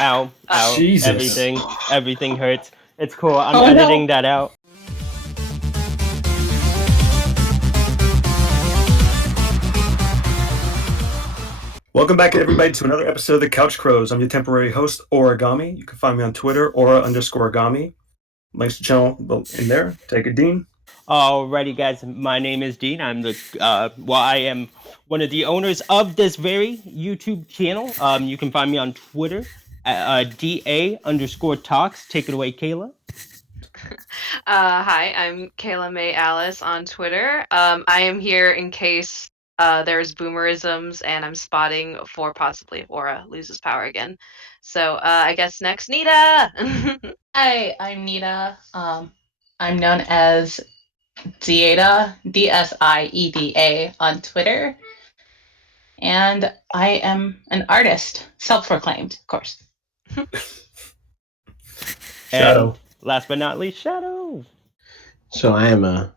Ow, ow, Jesus. everything hurts. It's cool. I'm Oh, no. editing that out. Welcome back, everybody, to another episode of the Couch Crows. I'm your temporary host, Origami. You can find me on Twitter, Aura_Agami. Links to the channel in there. Take it, Dean. Alrighty, guys. My name is Dean. I'm I am one of the owners of this very YouTube channel. You can find me on Twitter at DA_talks. Take it away, Kayla. Hi, I'm Kayla May Alice on Twitter. I am here in case there's boomerisms and I'm spotting for possibly if Aura loses power again. So I guess next, Nita! Hi, I'm Nita. I'm known as Dieda, Dsieda on Twitter. And I am an artist, self-proclaimed, of course. Shadow. And last but not least, Shadow. So I am a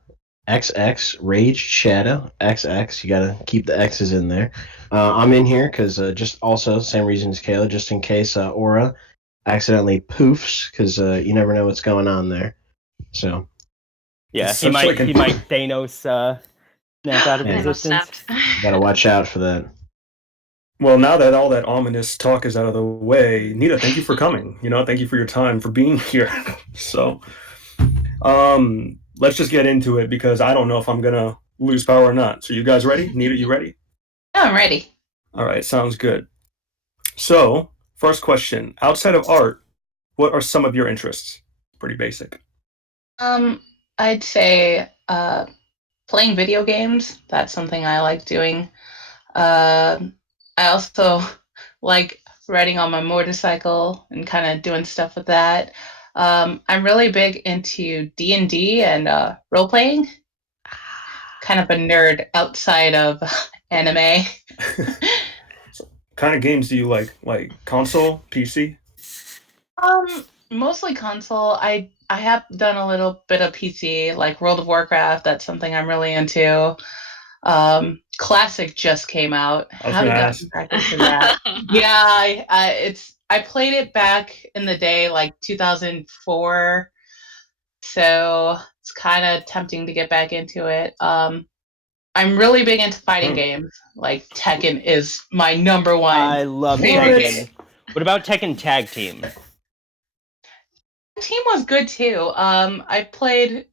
XX Rage Shadow. XX, you gotta keep the X's in there. I'm in here because just also same reason as Kayla, just in case Aura accidentally poofs, because you never know what's going on there. So Yeah, It's he such might like a- he might Thanos snap out of Yeah. Thanos existence. snapped. you gotta watch out for that. Well, now that all that ominous talk is out of the way, Nita, thank you for coming. Thank you for your time, for being here. So, let's just get into it because I don't know if I'm gonna lose power or not. So, you guys ready? Nita, you ready? Yeah, I'm ready. All right, sounds good. So, first question: outside of art, what are some of your interests? Pretty basic. I'd say playing video games. That's something I like doing. I also like riding on my motorcycle and kind of doing stuff with that. I'm really big into D&D and role-playing. Kind of a nerd outside of anime. Kind of games do you like? Like console, PC? Mostly console. I have done a little bit of PC, like World of Warcraft. That's something I'm really into. Classic just came out. I was gonna Haven't ask. gotten back into that. Yeah, I played it back in the day, like 2004. So it's kind of tempting to get back into it. I'm really big into fighting games. Like Tekken is my number one. I love favorite Tekken. game. What about Tekken Tag Team? Team was good too. I played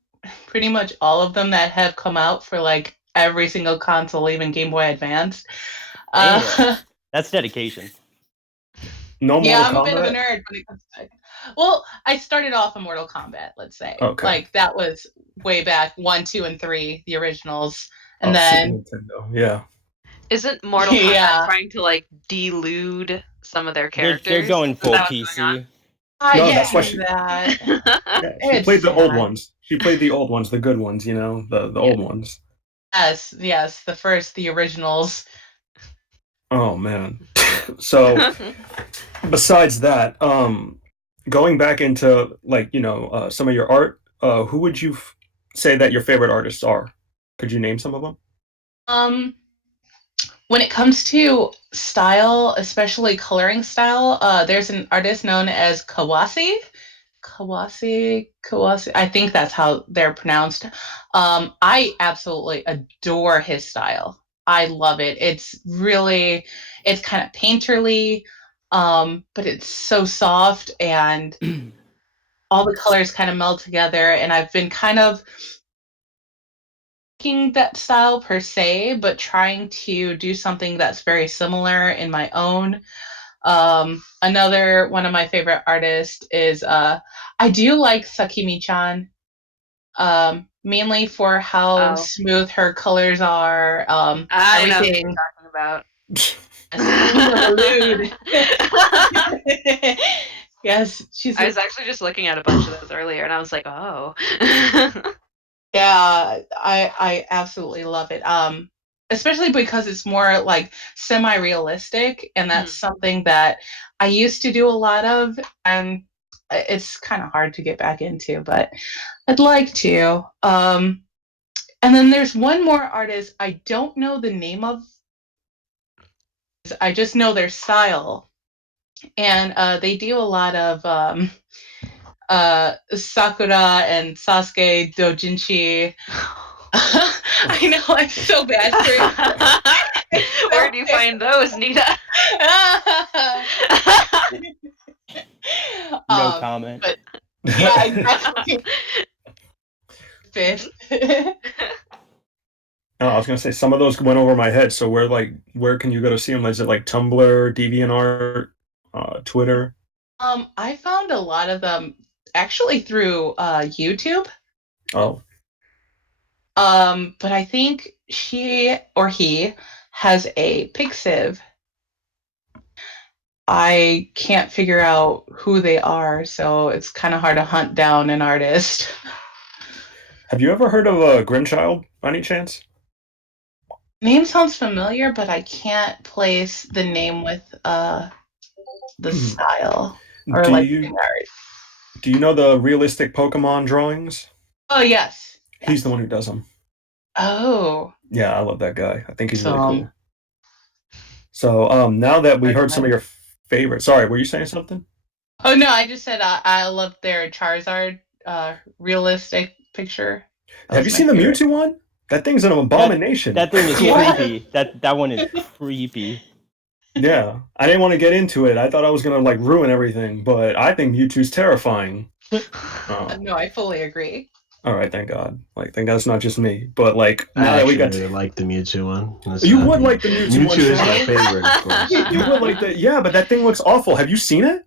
pretty much all of them that have come out for like every single console, even Game Boy Advance. That's dedication. No Yeah, Mortal I'm a bit of a Kombat? nerd when it comes to Tekken. Well, I started off in Mortal Kombat, let's say. Okay. Like that was way back 1, 2, and 3, the originals. And Super then Nintendo. Yeah. Isn't Mortal Kombat Yeah. trying to like delude some of their They're characters? going Is full that what's going PC. No, yeah, that's why she- that. Yeah, she It's played the old sad. ones. She played the old ones, the good ones, the old ones. Yes, the originals. Oh man. So besides that, going back into like, some of your art, who would you say that your favorite artists are? Could you name some of them? When it comes to style, especially coloring style, there's an artist known as Kawase. Kawase. I think that's how they're pronounced. I absolutely adore his style. I love it. It's kind of painterly, but it's so soft and all the colors kind of meld together. And I've been kind of making that style per se, but trying to do something that's very similar in my own. Another one of my favorite artists is I do like Sakimi-chan, mainly for how smooth her colors are. I know what Everything. you're talking about. Yes, she's. I was actually just looking at a bunch of those earlier, and I was like, oh. Yeah, I absolutely love it. Especially because it's more like semi-realistic, and that's something that I used to do a lot of, and it's kind of hard to get back into, but I'd like to. And then there's one more artist I don't know the name of. I just know their style. and they do a lot of Sakura and Sasuke doujinshi. I know I'm so bad for it. Where do you find those, Nita? No comment. But yeah, exactly. Fifth. Oh, I was gonna say some of those went over my head. So where can you go to see them? Is it like Tumblr, DeviantArt, Twitter? I found a lot of them actually through YouTube. Oh, But I think she or he has a Pixiv. I can't figure out who they are, so it's kind of hard to hunt down an artist. have you ever heard of Grimchild by any chance? Name sounds familiar, but I can't place the name with the style or Do like you the art. do you know the realistic Pokemon drawings? Oh yes. He's the one who does them. Oh. Yeah, I love that guy. I think he's really So, cool. So now that we heard some of your favorites, sorry, were you saying something? Oh no, I just said I love their Charizard realistic picture. That Have was you my seen the favorite. Mewtwo one? That thing's an abomination. That thing is Yeah. creepy. That one is creepy. Yeah, I didn't want to get into it. I thought I was gonna like ruin everything, but I think Mewtwo's terrifying. No, I fully agree. All right, thank God. Like, thank God it's not just me. But like, I now that we actually got, really like the Mewtwo one. That's you not- would like the Mewtwo one, Mewtwo is my Shannon. favorite, of course. You would like that, yeah. But that thing looks awful. Have you seen it?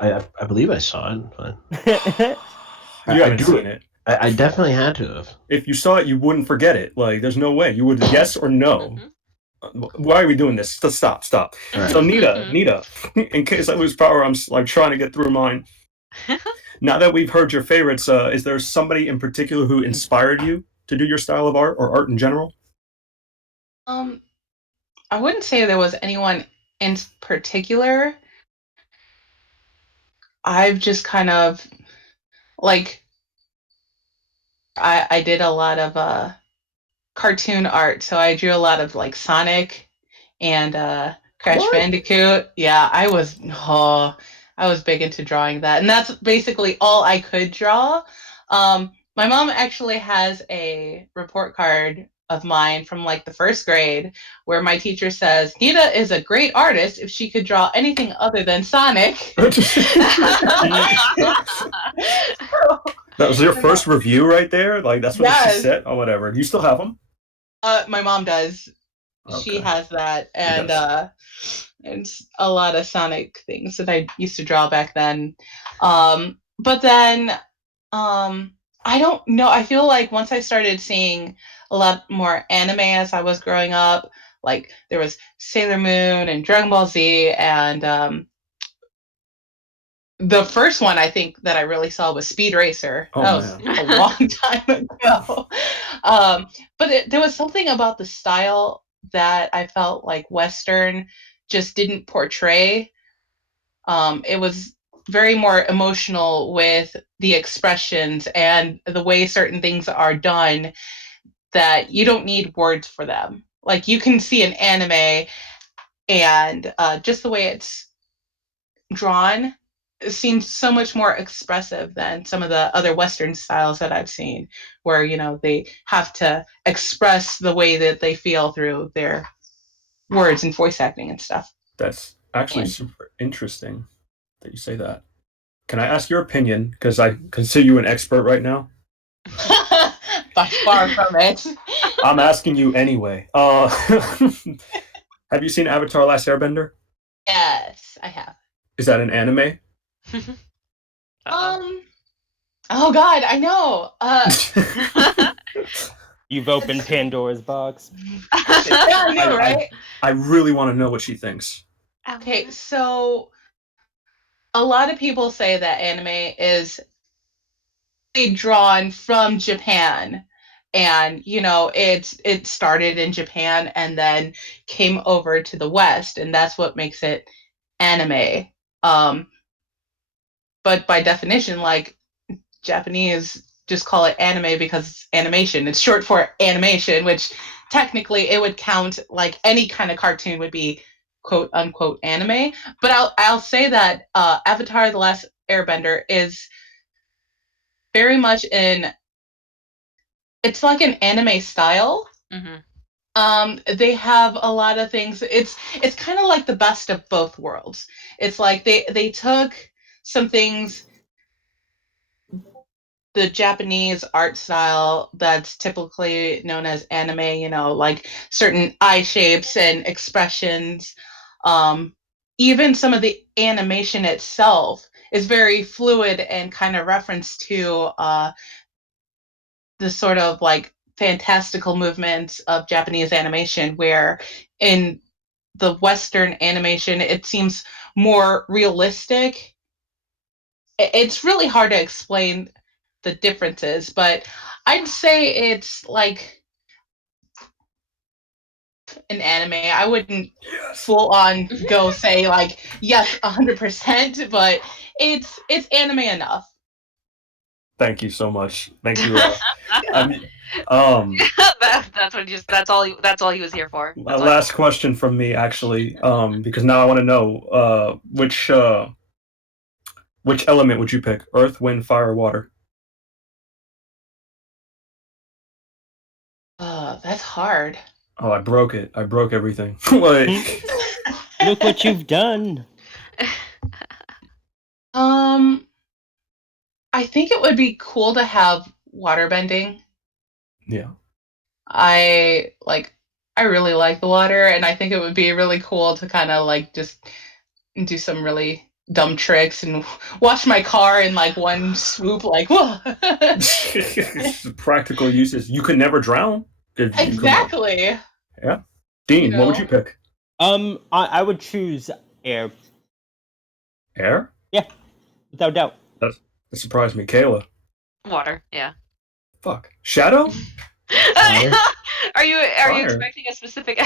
I believe I saw it, but You haven't seen it. I definitely had to have. If you saw it, you wouldn't forget it. Like, there's no way you would yes or no. Why are we doing this? Stop. All right. So Nita, in case I lose power, I'm like trying to get through mine. Now that we've heard your favorites, is there somebody in particular who inspired you to do your style of art or art in general? I wouldn't say there was anyone in particular. I've just kind of like I did a lot of cartoon art, so I drew a lot of like Sonic and Crash What? Bandicoot. Yeah, I was big into drawing that, and that's basically all I could draw. My mom actually has a report card of mine from like the first grade where my teacher says Nita is a great artist if she could draw anything other than Sonic. That was your first review right there? Like, that's what she Yes. said? Oh, whatever. You still have them? My mom does. She Okay. has that, and Yes. and a lot of Sonic things that I used to draw back then. But then I don't know. I feel like once I started seeing a lot more anime as I was growing up, like there was Sailor Moon and Dragon Ball Z, and the first one I think that I really saw was Speed Racer. Oh, That was man. a long time ago. But there was something about the style that I felt like Western just didn't portray. It was very more emotional with the expressions and the way certain things are done that you don't need words for them. Like you can see an anime and just the way it's drawn seems so much more expressive than some of the other Western styles that I've seen, where they have to express the way that they feel through their words and voice acting and stuff. That's actually And- super interesting that you say that. Can I ask your opinion? Because I consider you an expert right now. By far from it. I'm asking you anyway. Have you seen Avatar: Last Airbender? Yes, I have. Is that an anime? Oh God, I know. You've opened Pandora's box. Yeah, I know, right? I really want to know what she thinks. Okay, so a lot of people say that anime is drawn from Japan, and it started in Japan and then came over to the West, and that's what makes it anime. But by definition, like Japanese just call it anime because it's animation. It's short for animation, which technically it would count like any kind of cartoon would be quote unquote anime. But I'll say that Avatar: The Last Airbender is very much it's like an anime style. They have a lot of things. It's kind of like the best of both worlds. It's like they took some things, the Japanese art style that's typically known as anime, like certain eye shapes and expressions. Um, Even some of the animation itself is very fluid and kind of reference to the sort of like fantastical movements of Japanese animation, where in the Western animation it seems more realistic. It's really hard to explain the differences, but I'd say it's like an anime. I wouldn't full on go say like yes 100%, but it's anime enough. Thank you so much. Thank you. I mean, that's all he was here for. a That's all he- last question from me, actually, because now I want to know which element would you pick? Earth, wind, fire, or water? That's hard. Oh, I broke it. I broke everything. Like, Look what you've done. I think it would be cool to have waterbending. yeah. I really like the water, and I think it would be really cool to kind of like just do some really dumb tricks and wash my car in like one swoop, like whoa. Practical uses. You could never drown. Exactly. Yeah. Dean, You what would know? you pick? I would choose air. Air? Yeah, without doubt. That surprised me. Kayla. Water, yeah. Fuck. Shadow? Fire. Are you Fire. expecting a specific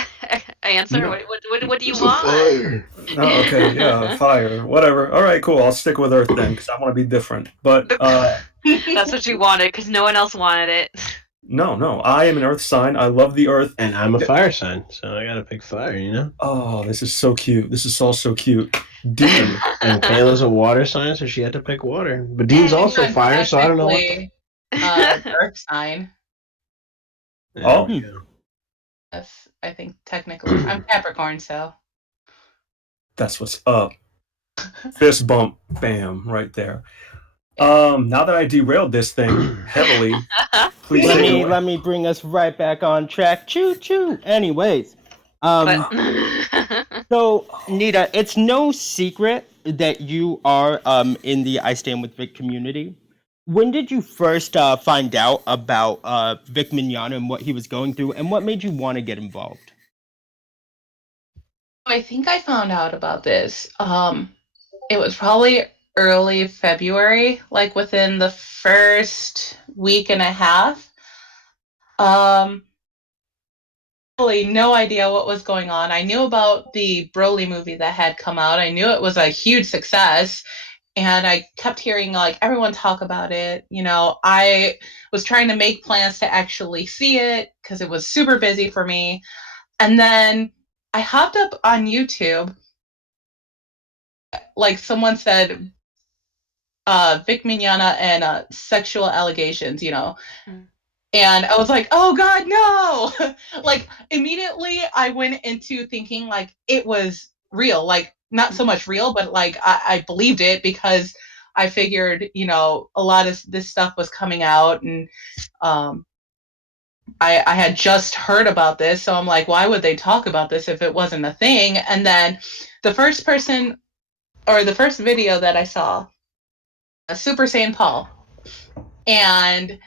answer? No. What do you It's a want? fire. Oh, okay. Yeah. Fire. Whatever. All right. Cool. I'll stick with Earth then, because I want to be different. But That's what you wanted because no one else wanted it. no. I am an Earth sign. I love the Earth. And I'm a fire sign, so I gotta pick fire, you know? Oh, this is so cute. This is all so cute. Dean. And Kayla's a water sign, so she had to pick water. But Dean's And also I'm fire, so I don't know what the... technically, Earth sign. There Oh. we go. That's, I think, technically. I'm Capricorn, so. That's what's up. Fist bump. Bam. Right there. Now that I derailed this thing heavily, please Let take it me away. let me bring us right back on track. Choo choo. Anyways, But so Nita, it's no secret that you are in the I Stand with Vic community. When did you first find out about Vic Mignogna and what he was going through, and what made you want to get involved? I think I found out about this. It was probably early February, like within the first week and a half. Really no idea what was going on. I knew about the Broly movie that had come out. I knew it was a huge success, and I kept hearing like everyone talk about it. I was trying to make plans to actually see it because it was super busy for me. And then I hopped up on YouTube, like someone said, Vic Mignogna and sexual allegations. Mm. And I was like, oh God, no. Like immediately I went into thinking like it was real, like not so much real, but like I believed it because I figured, a lot of this stuff was coming out, and I had just heard about this. So I'm like, why would they talk about this if it wasn't a thing? And then the first person or the first video that I saw, Super Saiyan Paul, and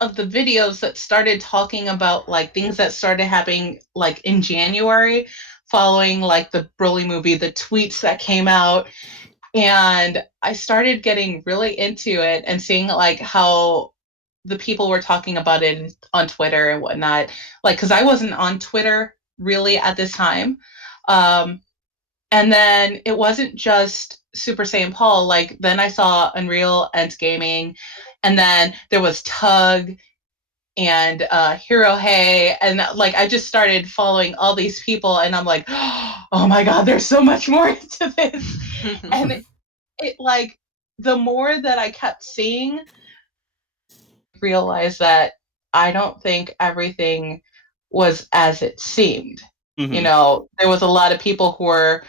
of the videos that started talking about like things that started happening like in January following like the Broly movie, the tweets that came out, and I started getting really into it and seeing like how the people were talking about it on Twitter and whatnot. Like, because I wasn't on Twitter really at this time. And then it wasn't just Super Saiyan Paul. Like, then I saw Unreal Ent Gaming, and then there was Tug, and Hero Hey, and like I just started following all these people, and I'm like, oh my god, there's so much more into this. And it like the more that I kept seeing, realized that I don't think everything was as it seemed. You Hmm. know, there was a lot of people who were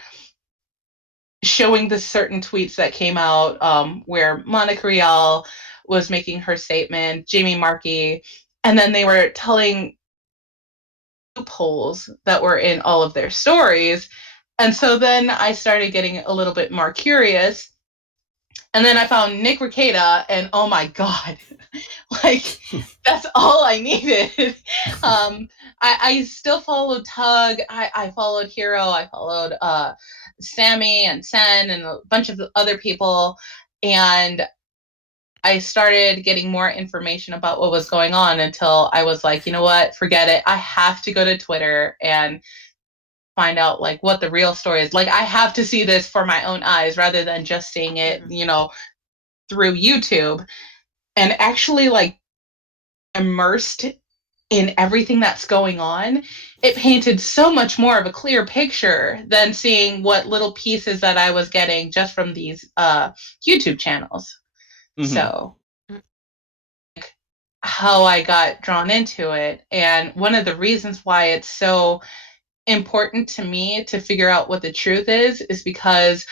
showing the certain tweets that came out where Monica Rial was making her statement, Jamie Markey, and then they were telling loopholes that were in all of their stories. And so then I started getting a little bit more curious. And then I found Nick Rekieta, and oh my God, like that's all I needed. I still followed Tug. I followed Hero. I followed Sammy and Sen and a bunch of other people. And I started getting more information about what was going on until I was like, you know what, forget it. I have to go to Twitter and find out like what the real story is. Like I have to see this for my own eyes rather than just seeing it, you know, through YouTube, and actually like immersed in everything that's going on. It painted so much more of a clear picture than seeing what little pieces that I was getting just from these YouTube channels. Hmm. So how I got drawn into it, and one of the reasons why it's so important to me to figure out what the truth is because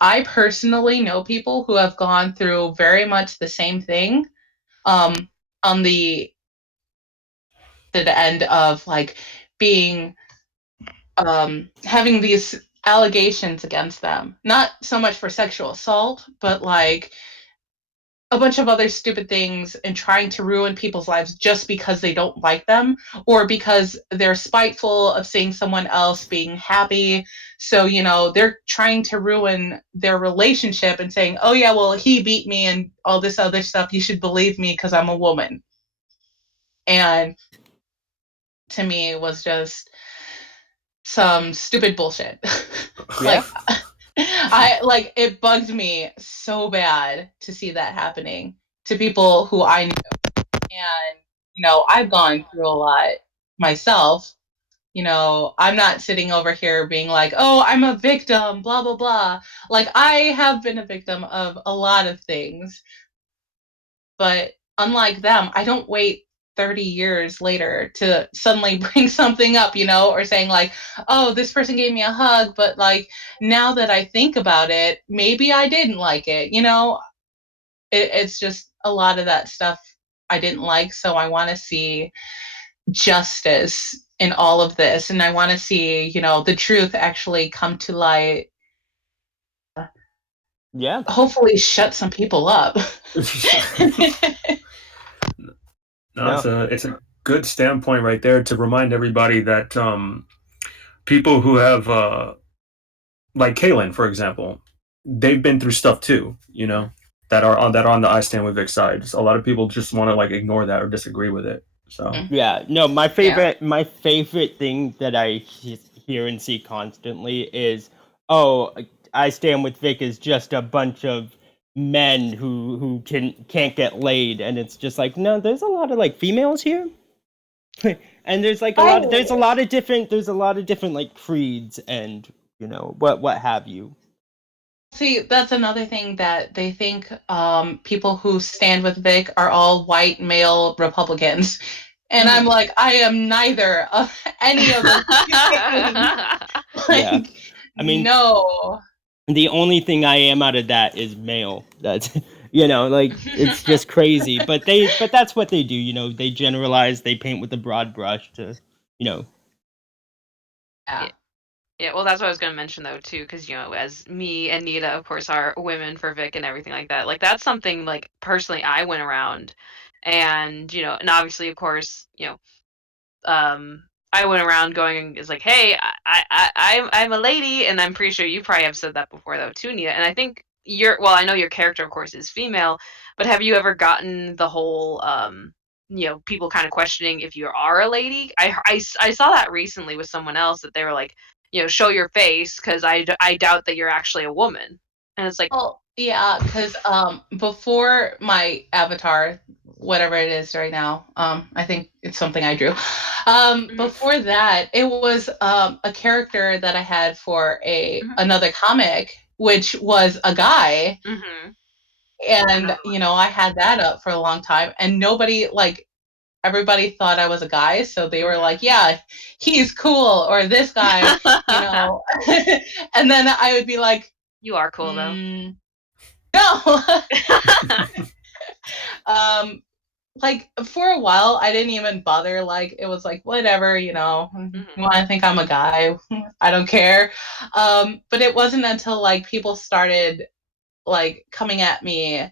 I personally know people who have gone through very much the same thing, um, on the end of like being having these allegations against them, not so much for sexual assault, but like a bunch of other stupid things, and trying to ruin people's lives just because they don't like them or because they're spiteful of seeing someone else being happy. So, you know, they're trying to ruin their relationship and saying, oh, yeah, well, he beat me and all this other stuff. You should believe me because I'm a woman. And to me, it was just some stupid bullshit. Yeah. Like, I like it bugged me so bad to see that happening to people who I knew. And, you know, I've gone through a lot myself. You know, I'm not sitting over here being like, oh, I'm a victim, blah, blah, blah. Like, I have been a victim of a lot of things. But unlike them, I don't wait 30 years later to suddenly bring something up, you know, or saying, like, oh, this person gave me a hug, but like, now that I think about it, maybe I didn't like it, you know? It's just a lot of that stuff I didn't like. So I want to see justice in all of this. And I want to see, you know, the truth actually come to light. Yeah. Hopefully, shut some people up. No, No. it's a good standpoint right there to remind everybody that people who have like Kaylin, for example, they've been through stuff too, you know, that are on the I Stand with Vic side. So a lot of people just want to like ignore that or disagree with it. So Yeah. No, Yeah. my favorite thing that I hear and see constantly is, oh, I Stand with Vic is just a bunch of men who can't get laid, and it's just like, no, there's a lot of like females here. And I there's a lot of different like creeds and what have you. see, that's another thing that they think people who stand with Vic are all white male Republicans. And I'm like, I am neither of any of those things. Yeah. Like, I mean, no. the only thing I am out of that is male. That's like it's just crazy. But that's what they do, they generalize, they paint with a broad brush to, you know. Yeah. Yeah. Yeah, well, that's what I was gonna mention though too, because as me and Nita, of course, are women for Vic and everything like that. Like that's something like personally I went around, and and obviously, of course, I went around going is like, hey, I'm a lady, and I'm pretty sure you probably have said that before though too, Nita. And I think I know your character, of course, is female, but have you ever gotten the whole people kind of questioning if you are a lady? I saw that recently with someone else that they were like, show your face because I doubt that you're actually a woman, and it's like, Well, yeah, because before my avatar, whatever it is right now. I think it's something I drew. Mhm. Before that, it was a character that I had for Mhm. another comic, which was a guy. Mhm. And, you know, I had that up for a long time, and nobody, like, everybody thought I was a guy, so they were like, yeah, he's cool, or this guy, you know. And then I would be like, You are cool though. no. Like, for a while, I didn't even bother. Like, it was like, whatever, you know, you want to think I'm a guy, I don't care. But it wasn't until, like, people started, like, coming at me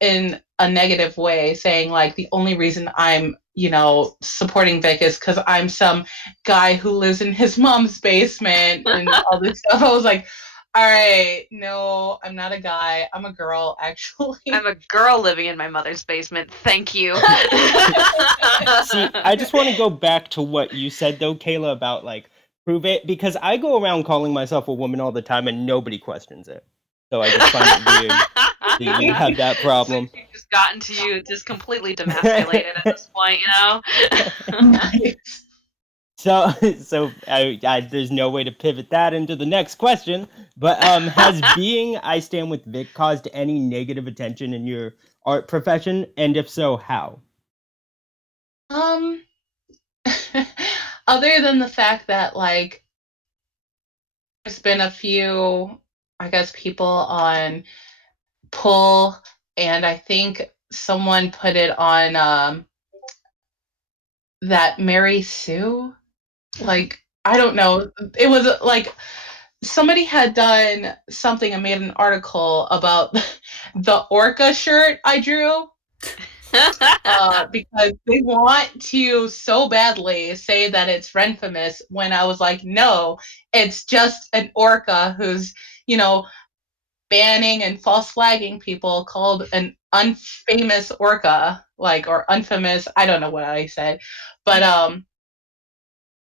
in a negative way, saying, like, the only reason I'm, you know, supporting Vic is because I'm some guy who lives in his mom's basement and all this stuff. I was like, all right, no, I'm not a guy. I'm a girl, actually. I'm a girl living in my mother's basement. Thank you. See, I just want to go back to what you said though, Kayla, about like prove it, because I go around calling myself a woman all the time and nobody questions it. So I just find it weird that you have that problem. She's just gotten to you, just completely demasculated at this point, you know? Nice. So there's no way to pivot that into the next question. But has being I Stand with Vic caused any negative attention in your art profession, and if so, how? Um, other than the fact that, like, there's been a few, I guess, people on pull, and I think someone put it on that Mary Sue. Like, I don't know. It was like somebody had done something and made an article about the orca shirt I drew. Because they want to so badly say that it's Renfamous, when I was like, no, it's just an orca who's, you know, banning and false flagging people, called an unfamous orca, like, or unfamous. I don't know what I said, but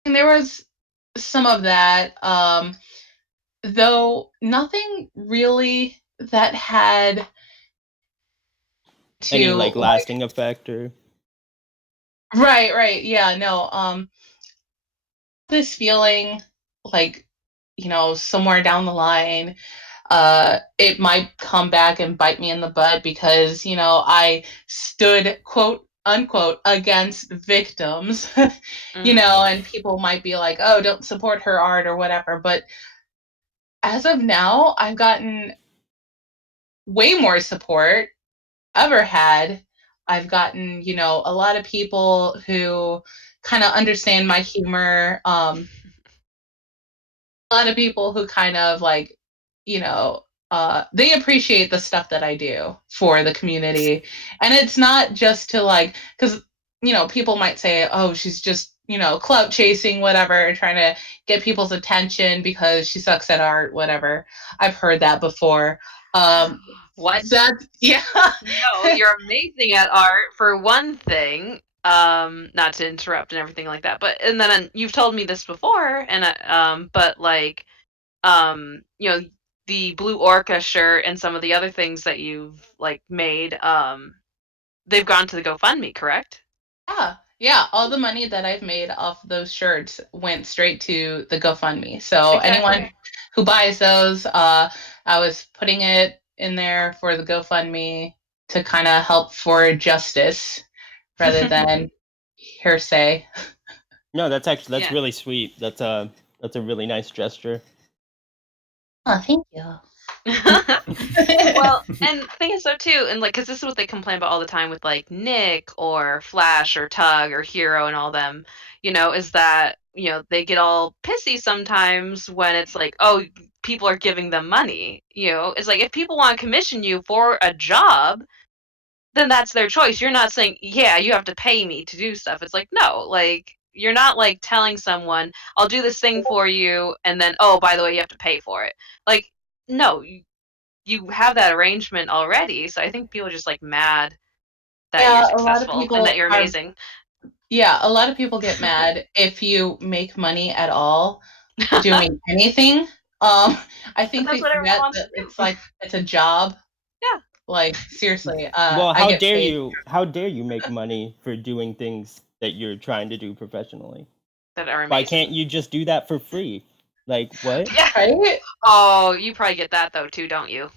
and there was some of that, though nothing really that had Any to, like like, lasting effect or? right, yeah, no, this feeling like, you know, somewhere down the line, it might come back and bite me in the butt, because, you know, I stood, quote unquote, against victims. You know, and people might be like, oh, don't support her art or whatever. But as of now, I've gotten way more support ever had. I've gotten, you know, a lot of people who kind of understand my humor. A lot of people who kind of, like, you know, they appreciate the stuff that I do for the community. And it's not just to, like, because, you know, people might say, oh, she's just, you know, clout chasing, whatever, trying to get people's attention because she sucks at art, whatever. I've heard that before. What? That, yeah. No, you're amazing at art for one thing. Not to interrupt and everything like that, but and then you've told me this before, and but like, you know, the Blue Orca shirt and some of the other things that you've like made, they've gone to the GoFundMe, correct? Yeah, all the money that I've made off those shirts went straight to the GoFundMe. So Exactly. anyone who buys those, I was putting it in there for the GoFundMe to kind of help for justice rather than hearsay. No, that's Yeah. really sweet. That's a really nice gesture. Oh, thank you. Well, and the thing is though too, and like, because this is what they complain about all the time with like Nick or Flash or Tug or Hero and all them, you know, is that, you know, they get all pissy sometimes when it's like, oh, people are giving them money. You know, it's like if people want to commission you for a job, then that's their choice. You're not saying, yeah, you have to pay me to do stuff. It's like, no, like you're not like telling someone, I'll do this thing for you, and then, oh, by the way, you have to pay for it. Like, no, you have that arrangement already. So I think people are just like mad that you're Yeah, a lot of successful and that people you're are. amazing. Yeah, a lot of people get mad if you make money at all But doing anything. I think that's they what everyone forget wants that to it's do. like it's a job. Yeah. Like seriously, Well, I get paid. how dare you make money for doing things that you're trying to do professionally? That are Why amazing. can't you just do that for free? Like, what? Yeah. Right? Oh, you probably get that though too, don't you?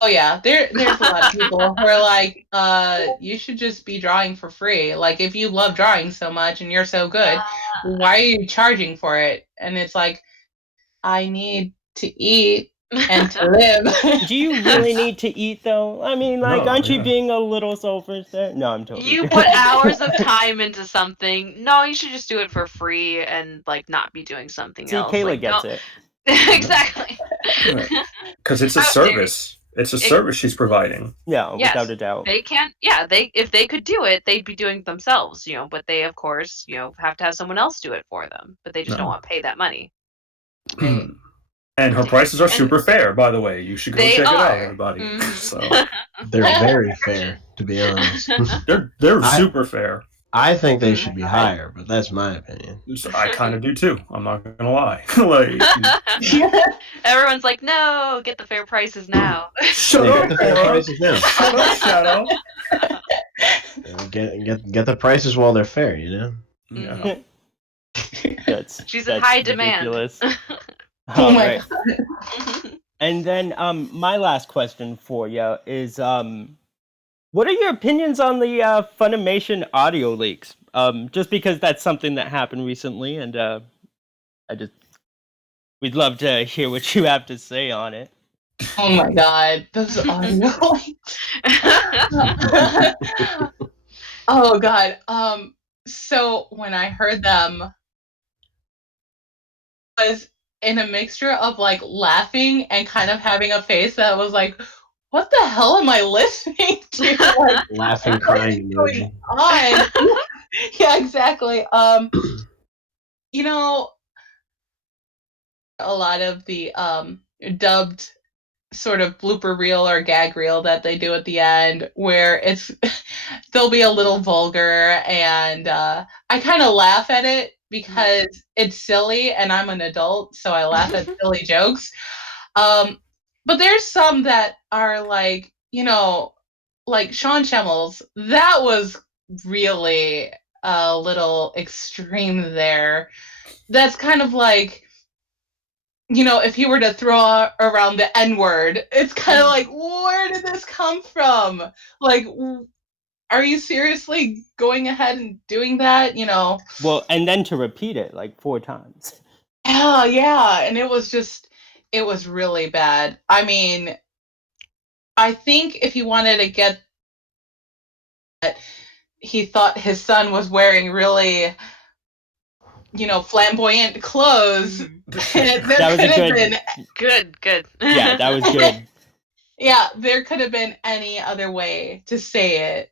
Oh yeah, there's a lot of people who are like, you should just be drawing for free. Like if you love drawing so much and you're so good, why are you charging for it? And it's like, I need to eat and to live. Do you really need to eat though? I mean, like, No, aren't you yeah. being a little selfish there? No, I'm totally You kidding. put hours of time into something. No, you should just do it for free and like not be doing something See, else. Kayla Like gets don't it. exactly. Because it's a How dare you. service. It's a It, service she's providing. Yeah, without yes, a doubt. they can't. Yeah, they if they could do it, they'd be doing it themselves. But they of course have to have someone else do it for them. But they just don't No. want to pay that money. Right. And her Ridiculous. prices are And super fair, by the way. You should go they check it out, are. everybody. Mhm. So They're very fair, to be honest. they're I- super fair. I think they Mhm. should be higher, but that's my opinion. So I kind of do too. I'm not gonna lie. Like, Everyone's like, no, get the fair prices now. shut Yeah, up, get the fair Aura. prices now. Shut up, Shadow. Get the prices while they're fair, you know? Yeah. She's in that's high demand. ridiculous. Oh All my right. And then my last question for you is what are your opinions on the Funimation audio leaks? Just because that's something that happened recently, and we'd love to hear what you have to say on it. Oh my god, those audio leaks. Oh god. So when I heard them, I was in a mixture of like laughing and kind of having a face that was like, what the hell am I listening to? Like, Laughing, what is crying going emoji. on? Yeah, exactly. You know, a lot of the dubbed sort of blooper reel or gag reel that they do at the end where it's they'll be a little vulgar and I kind of laugh at it because it's silly and I'm an adult, so I laugh at silly jokes. But there's some that are like, like Sean Schemmel's, that was really a little extreme there. That's kind of like, if he were to throw around the N word, it's kind of like, where did this come from? Like, are you seriously going ahead and doing that? Well, and then to repeat it like 4 times. Yeah. And it was really bad. I mean, I think if he wanted to get that, he thought his son was wearing really, flamboyant clothes. That There was could a have been Good. Yeah, that was good. yeah, there could have been any other way to say it,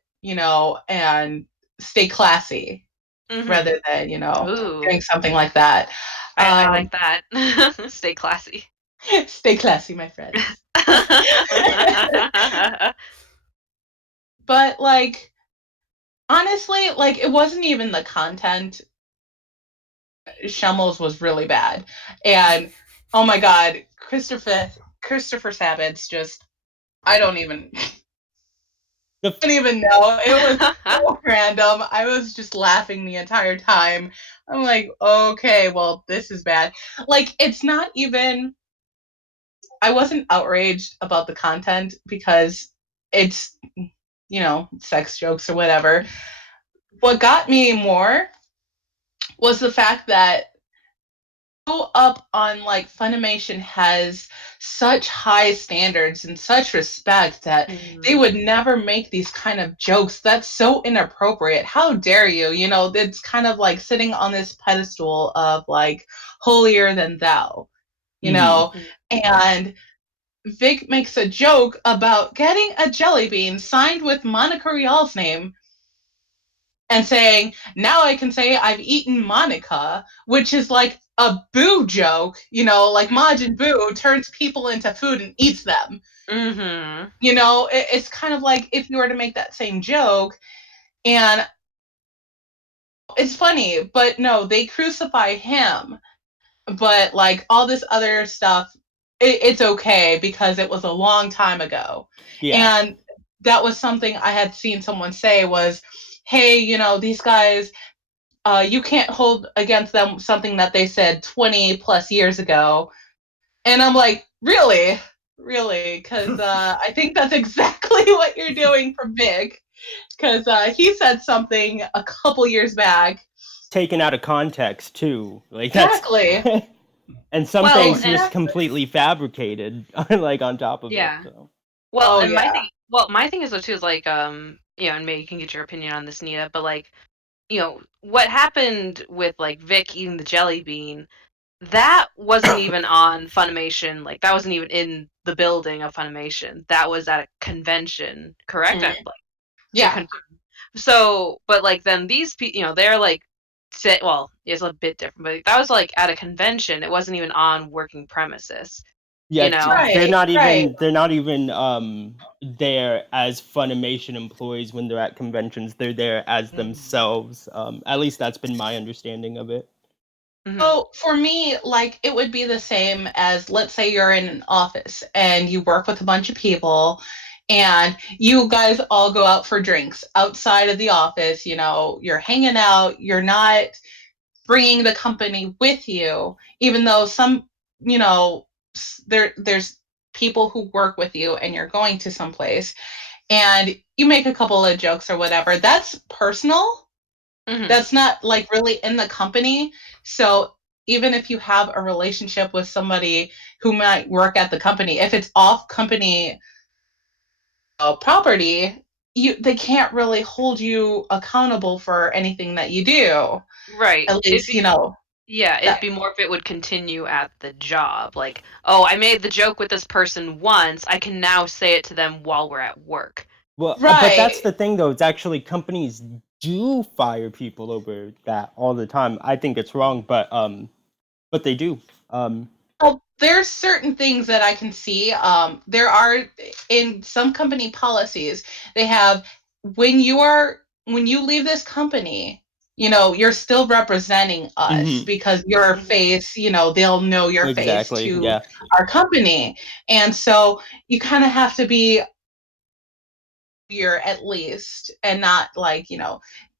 and stay classy Mhm. rather than, Ooh, doing something like that. I like that. Stay classy. Stay classy, my friends. But like, honestly, like it wasn't even the content. Shambles was really bad. And oh my god, Christopher Sabat's just I don't even The don't even know. It was so random. I was just laughing the entire time. I'm like, okay, well, this is bad. Like, it's not even. I wasn't outraged about the content because it's, sex jokes or whatever. What got me more was the fact that Go Up on like Funimation has such high standards and such respect that they would never make these kind of jokes. That's so inappropriate. How dare you? It's kind of like sitting on this pedestal of like holier than thou, and Vic makes a joke about getting a jelly bean signed with Monica Rial's name and saying, now I can say I've eaten Monica, which is like a Boo joke, like Majin Buu turns people into food and eats them. Mm-hmm. It's kind of like if you were to make that same joke, and it's funny, but no, they crucify him, but like all this other stuff, it's okay because it was a long time ago. Yeah. And that was something I had seen someone say was, hey, these guys, you can't hold against them something that they said 20 plus years ago. And I'm like, really? Really? Because I think that's exactly what you're doing for Big. Because he said something a couple years back. Taken out of context too. Like that's Exactly. and some Well, things and just completely fabricated like on top of it. yeah. So Well, Oh, and yeah. my thing is though too is like and maybe you can get your opinion on this, Nita, but like, what happened with like Vic eating the jelly bean, that wasn't even on Funimation, like that wasn't even in the building of Funimation. That was at a convention, correct? Mhm. Like to Yeah. confirm. So, but like then these people, they're like well, it's a bit different, but that was like at a convention. It wasn't even on working premises, yeah, you know? Right. Right. they're not even there as Funimation employees when they're at conventions. They're there as themselves. At least that's been my understanding of it. Mhm. So for me, like it would be the same as, let's say you're in an office and you work with a bunch of people and you guys all go out for drinks outside of the office. You're hanging out, you're not bringing the company with you, even though some, there's people who work with you and you're going to some place and you make a couple of jokes or whatever. That's personal. Mhm. That's not like really in the company. So even if you have a relationship with somebody who might work at the company, if it's off company property, they can't really hold you accountable for anything that you do. Right. At least, Yeah, it'd that be more if it would continue at the job. Like, oh, I made the joke with this person once. I can now say it to them while we're at work. Well, but that's right. the thing though. It's actually companies do fire people over that all the time. I think it's wrong, but they do. Well, there's certain things that I can see. There are in some company policies, they have when you leave this company, you're still representing us Mhm. because your face, they'll know your face Exactly. to Yeah. our company. And so you kind of have to be here at least and not like,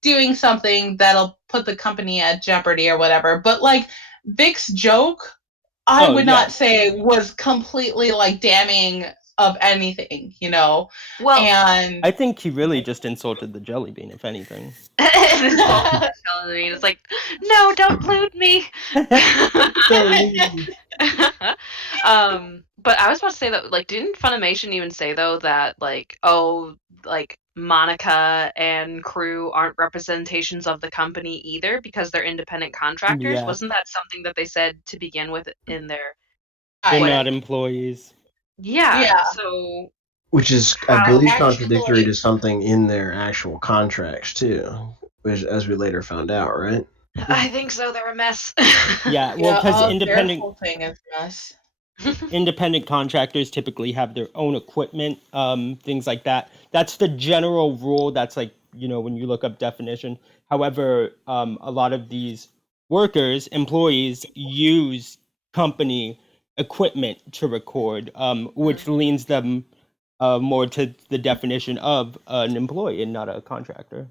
doing something that'll put the company at jeopardy or whatever. But like Vic's joke, I Oh would yeah. not say was completely like damning of anything, Well, and I think he really just insulted the jelly bean, if anything. it's all telling me. It's like, no, don't include me. But I was about to say that, like, didn't Funimation even say though that like, oh, like Monica and crew aren't representations of the company either because they're independent contractors? Yeah. Wasn't that something that they said to begin with in their They're I, what? not employees. Yeah. yeah, So Which is, I I how? believe, contradictory actually, to something in their actual contracts too, which, as we later found out, right? I think so. They're a mess. Yeah, well, yeah, because their whole thing is a mess. independent contractors typically have their own equipment, things like that. That's the general rule. That's like, when you look up definition. However, a lot of these workers, employees, use company equipment to record, which leans them more to the definition of an employee and not a contractor.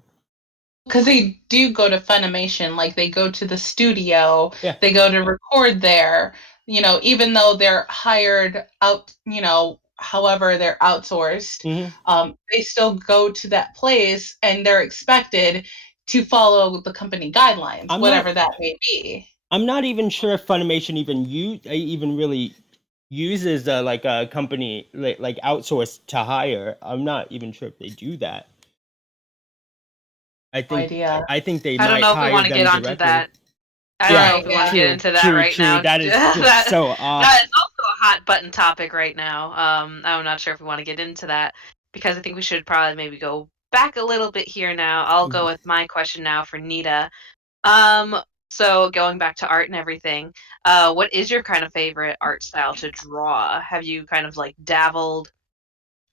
Because they do go to Funimation, like they go to the studio, Yeah. they go to record there, even though they're hired out, however they're outsourced, Hmm. they still go to that place and they're expected to follow the company guidelines, I'm not. whatever that may be. I'm not even sure if Funimation even really uses like a company like outsource to hire. I'm not even sure if they do that. I No think idea. I think they I don't might know if we hire want to get them onto directly. that. I don't know Yeah, Right, if we want to yeah. get true, into that true, right true. now. That is just so That off. is also a hot button topic right now. I'm not sure if we want to get into that because I think we should probably maybe go back a little bit here now. I'll go with my question now for Nita. Um, so going back to art and everything, what is your kind of favorite art style to draw? Have you kind of like dabbled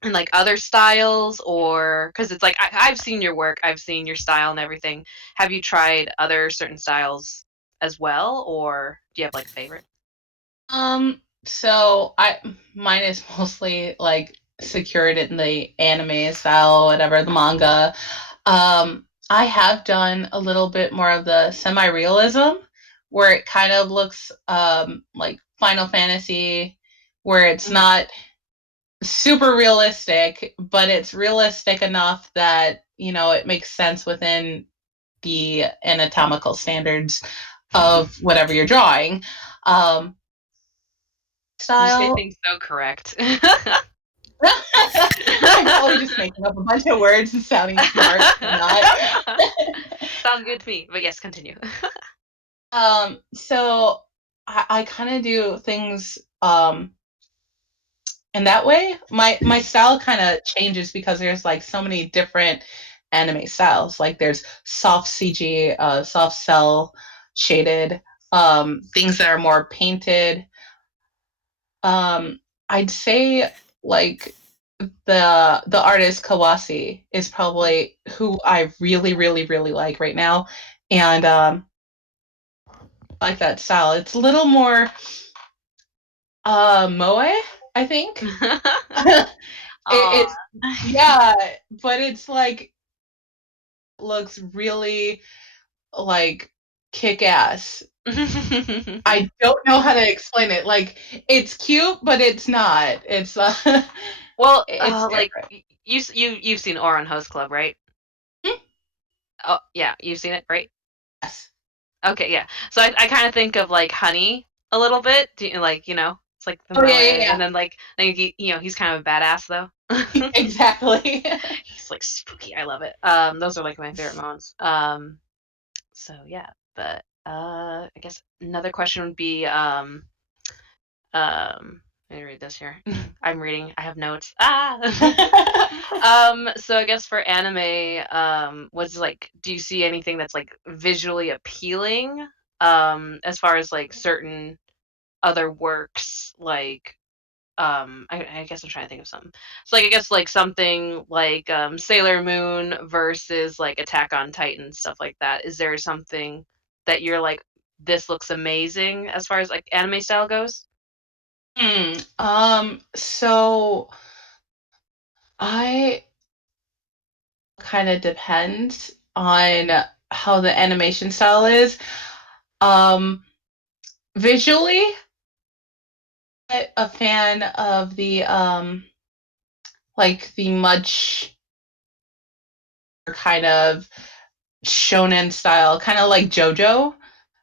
in like other styles, or because it's like I've seen your work, I've seen your style and everything. Have you tried other certain styles as well, or do you have like a favorite? So mine is mostly like secured in the anime style, whatever, the manga. I have done a little bit more of the semi-realism, where it kind of looks like Final Fantasy, where it's not super realistic, but it's realistic enough that, you know, it makes sense within the anatomical standards of whatever you're drawing. You say Style. things so correct. I'm probably just making up a bunch of words and sounding smart, but not. Sounds good to me, but yes, continue. So I kind of do things in that way. My style kind of changes because there's like so many different anime styles. Like there's soft CG, soft cell shaded, things that are more painted. I'd say like the artist Kawasi is probably who I really really really like right now, and like that style. It's a little more moe, I think. Aw. It's yeah, but it's like looks really like kick ass. I don't know how to explain it. Like it's cute, but it's not. It's Well, it's like different. you've seen Oran Host Club, right? Hmm? Oh yeah, you've seen it, right? Yes. Okay, yeah. So I kind of think of like Honey a little bit, like it's like the Oh moe, yeah, yeah, and yeah. then like then he's kind of a badass though. Exactly. He's like spooky. I love it. Those are like my favorite moments. So yeah, but I guess another question would be let me read this here. I'm reading. I have notes. So I guess for anime, what's like, do you see anything that's like visually appealing? As far as like certain other works, like I guess I'm trying to think of something. So like I guess like something like Sailor Moon versus like Attack on Titan, stuff like that. Is there something that you're like, this looks amazing as far as like anime style goes? So I kind of depends on how the animation style is. Um, Visually, I'm a fan of the like the much kind of shonen style, kind of like JoJo.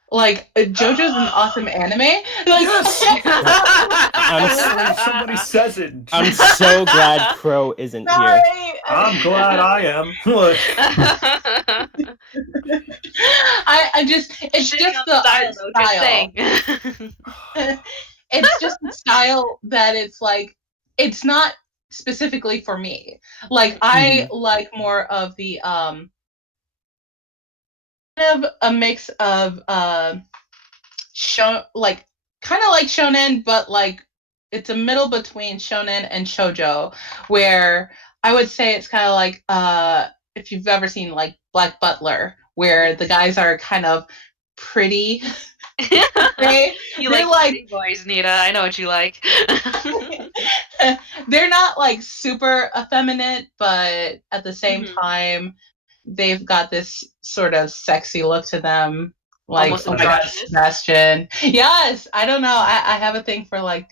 Like JoJo's an awesome anime. Like Yes! I'm Finally, somebody says it. I'm so glad Crow isn't here. sorry. I'm glad I am. Look. I just it's Shitting just on the style art though, just style. saying. It's just the style that it's like it's not specifically for me. Like I Mhm. like more of the kind of a mix of show like kind of like shonen, but like it's a middle between shonen and shoujo, where I would say it's kind of like if you've ever seen like Black Butler, where the guys are kind of pretty. they You they're like like pretty boys, Nita. I know what you like. they're not like super effeminate, but at the same Mhm. time they've got this sort of sexy look to them. Like, Almost oh my god, androgynous. Sebastian. Yes, I don't know. I have a thing for like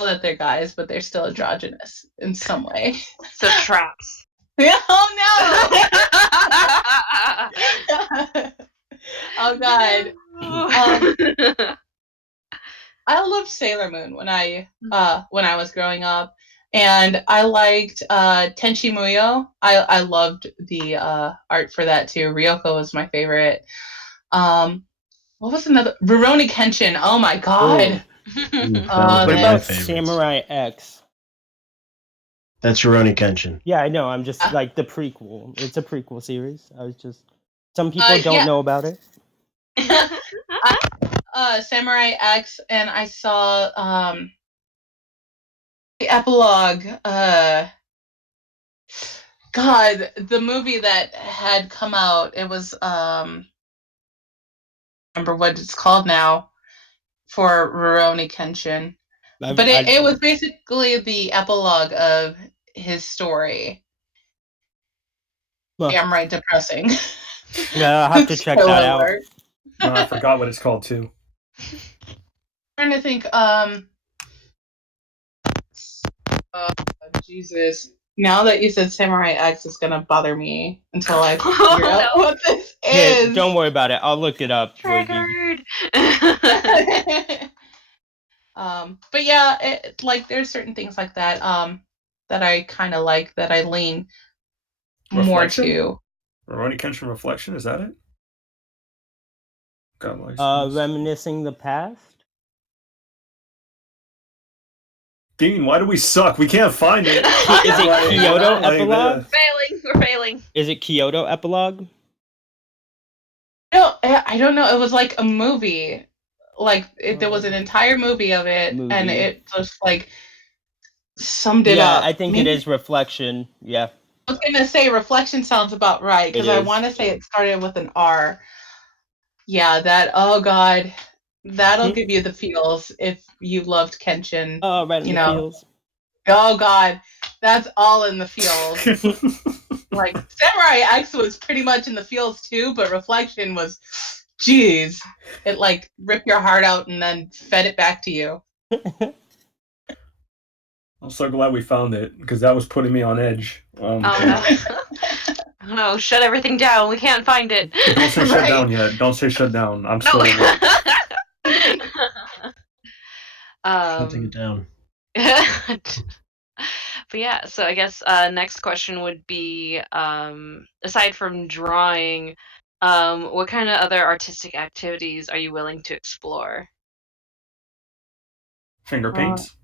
that they're guys, but they're still androgynous in some way. So traps. Oh no! Oh god. Um, I loved Sailor Moon when I was growing up, and I liked Tenchi Muyo. I loved the art for that too. Ryoko was my favorite. Um, what was another? Rurouni Kenshin. Oh my Oh, god. Ooh, that was Oh what one of man. my about favorites. Samurai X? That's Rurouni Kenshin. Yeah, I know. I'm just Uh, like the prequel. It's a prequel series. I was just some people don't yeah. know about it. I, Samurai X, and I saw the epilogue. God, the movie that had come out. It was remember what it's called now. for Rurouni Kenshin. But it was basically the epilogue of his story. Well, Downright depressing. yeah, I'll have to check Spoiler that out. alert. No, I forgot what it's called too. Trying to think. Jesus. Now that you said Samurai X, it's gonna bother me until I figure out no. what this Yeah, is. don't worry about it. I'll look it up. for you. Triggered. But yeah, like there's certain things like that that I kind of like, that I lean more Reflection? to. Rurouni Kenshin Reflection, is that it? God license. Reminiscing the past. Dean, why do we suck? We can't find it. Is it Like, Kyoto like Epilogue? Failing. We're failing. Is it Kyoto Epilogue? No, I don't know. It was like a movie. Like there was an entire movie of it, and Movie. it just like summed it Yeah, up. I think it is Reflection. Yeah. I was gonna say Reflection sounds about right, because It I is. want to say it started with an R. Yeah, that. Oh God, that'll give you the feels if you loved Kenshin. Oh, right in You the know. feels. Oh God, that's all in the feels. Like Samurai X was pretty much in the feels too, but Reflection was, geez, it like ripped your heart out and then fed it back to you. I'm so glad we found it, because that was putting me on edge. Oh no. Oh no, shut everything down. We can't find it. Don't say shut Right. down yet. Don't say shut down. I'm No. still awake. Shutting it down. But yeah, so I guess next question would be, aside from drawing, what kind of other artistic activities are you willing to explore? Finger paints.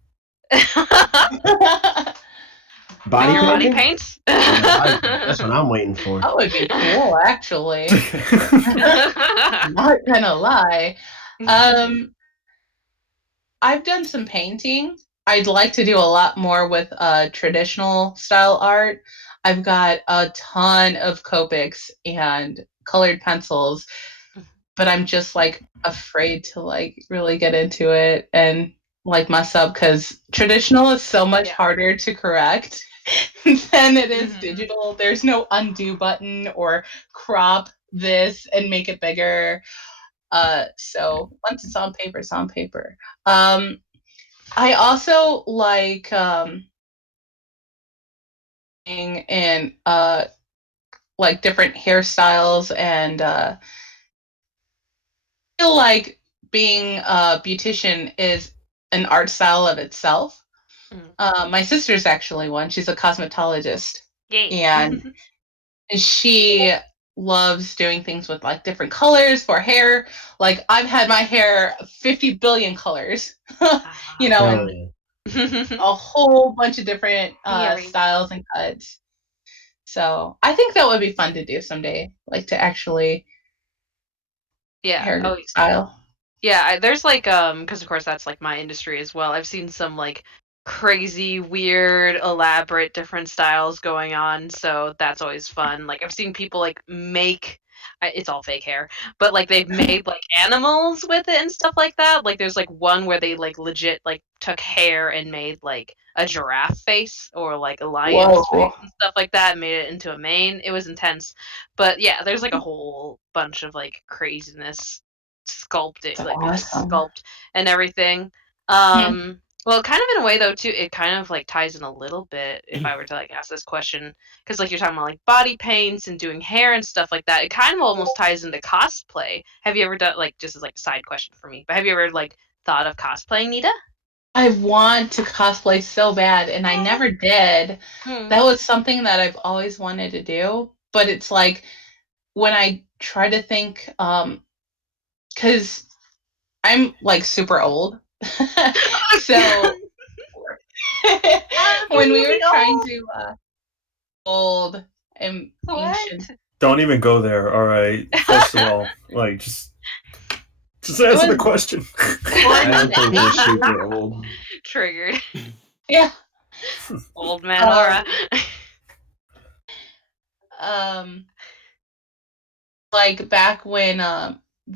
Body Um, Body painting? paints? Yeah, body paint. That's what I'm waiting for. That would be cool, actually. Not gonna lie. I've done some painting. I'd like to do a lot more with traditional style art. I've got a ton of Copics and colored pencils, but I'm just like afraid to like really get into it and like mess up, because traditional is so much Yeah. harder to correct than it is Mhm. digital. There's no undo button or crop this and make it bigger. So once it's on paper, it's on paper. I also like in like different hairstyles, and feel like being a beautician is an art style of itself. My sister's actually one. She's a cosmetologist, Yay. and she loves doing things with like different colors for hair. Like I've had my hair 50 billion colors, you know, Hell and yeah. a whole bunch of different Yummy. styles and cuts. So I think that would be fun to do someday, like to actually Yeah. Oh, hairstyle. yeah. There's like, because of course that's like my industry as well. I've seen some like crazy, weird, elaborate, different styles going on. So that's always fun. Like I've seen people like make. It's all fake hair, but like they've made like animals with it and stuff like that. Like there's like one where they like legit like took hair and made like a giraffe face or like a lion's Whoa, face and stuff like that and made it into a mane. It was intense. But yeah, there's like a whole bunch of like craziness sculpted, that's like they just awesome. sculpt and everything. Hmm. Well, kind of in a way though too, it kind of like ties in a little bit if I were to like ask this question, because like you're talking about like body paints and doing hair and stuff like that. It kind of almost ties into cosplay. Have you ever done, like, just as like a side question for me, but have you ever like thought of cosplaying, Nita? I want to cosplay so bad, and I never did. Hmm. That was something that I've always wanted to do, but it's like when I try to think, because I'm like super old, so when we were Really trying old? to old and ancient, What? Don't even go there. All right. First of all, like just answer the was question. I born don't in think you're 80. super old. Triggered. Yeah. Old man aura. Um, like back when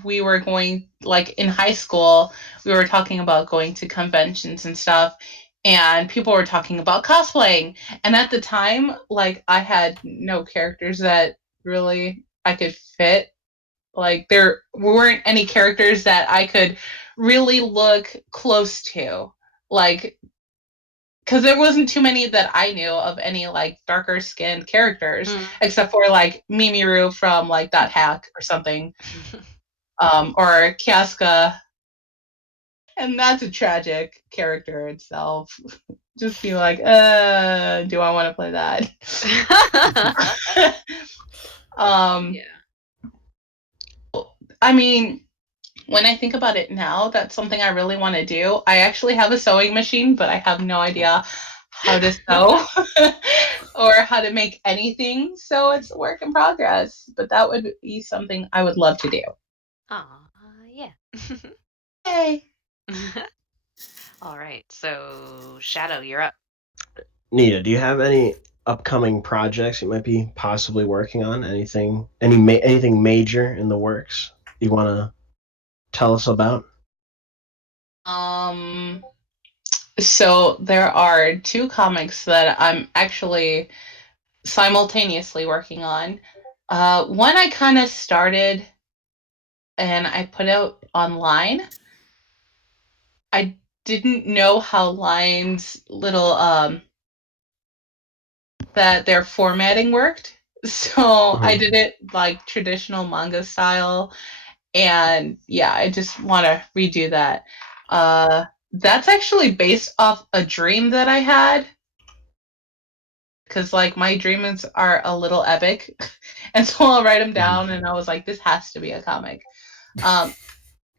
we were going, like in high school, we were talking about going to conventions and stuff, and people were talking about cosplaying. And at the time, like I had no characters that really I could fit. Like there weren't any characters that I could really look close to. Like because there wasn't too many that I knew of any like darker skinned characters, except for like Mimiru from like Dot Hack or something, or Kiaska, and that's a tragic character itself. Just be like, do I want to play that? Yeah. I mean, when I think about it now, that's something I really want to do. I actually have a sewing machine, but I have no idea how to sew or how to make anything. So it's a work in progress. But that would be something I would love to do. Aw, yeah. Yay! All right, so Shadow, you're up. Nita, do you have any upcoming projects you might be possibly working on? Anything anything major in the works you want to tell us about? So there are 2 comics that I'm actually simultaneously working on. One I kind of started and I put out online. I didn't know how Line's little that their formatting worked. So I did it like traditional manga style, and yeah, I just want to redo that. That's actually based off a dream that I had, because like my dreams are a little epic, and so I'll write them down, and I was like, this has to be a comic. Yeah,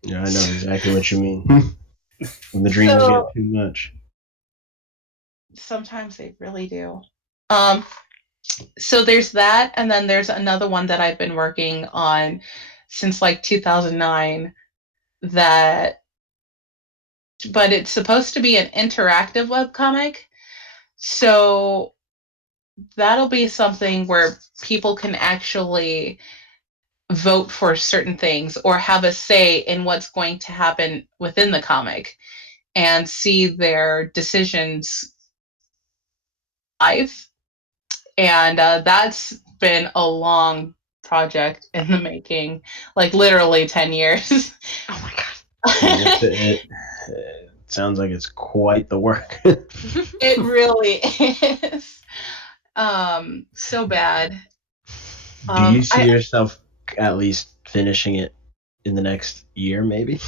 I know exactly what you mean. When the dreams So get too much. sometimes they really do. Um, so there's that, and then there's another one that I've been working on since like 2009, that but it's supposed to be an interactive webcomic. So that'll be something where people can actually vote for certain things or have a say in what's going to happen within the comic and see their decisions live. And that's been a long project in the making, like literally 10 years. Oh my god. It sounds like it's quite the work. It really is. So bad. Do you see I yourself at least finishing it in the next year, maybe?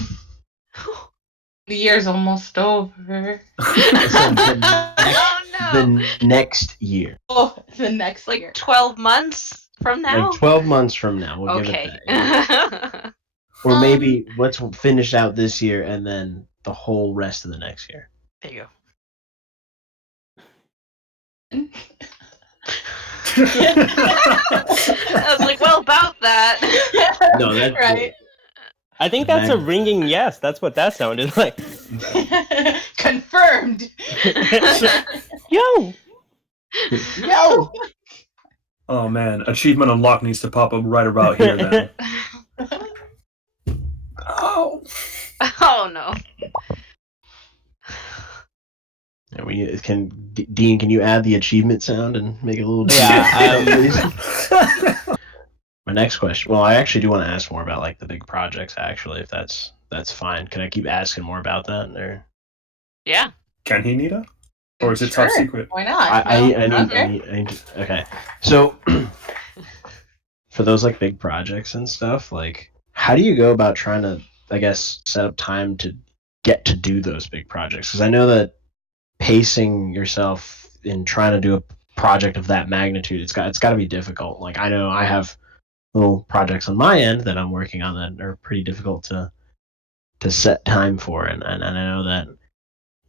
The year's almost over. I said Oh no. the next year. Oh, the next Like year. 12 months from Like now? 12 months from now, we'll give it Okay. that. Yeah. Or maybe let's finish out this year and then the whole rest of the next year. There you Um, go. I was like, well, about that. No, that's right. I think that's a ringing yes. That's what that sounded like. Confirmed. Yo! Yo! Oh man, achievement unlock needs to pop up right about here then. Oh. Oh no. Yeah, Dean, can you add the achievement sound and make it a little Yeah, please? My next question. Well, I actually do want to ask more about like the big projects. Actually, if that's fine. Can I keep asking more about that? Or Yeah. Can he, Nita? Or is it top Sure. secret? Why not? I Okay. need. Okay. So, for those like big projects and stuff, like how do you go about trying to, I guess, set up time to get to do those big projects? Because I know that pacing yourself in trying to do a project of that magnitude, it's got to be difficult. Like I know I have little projects on my end that I'm working on that are pretty difficult to set time for, and I know that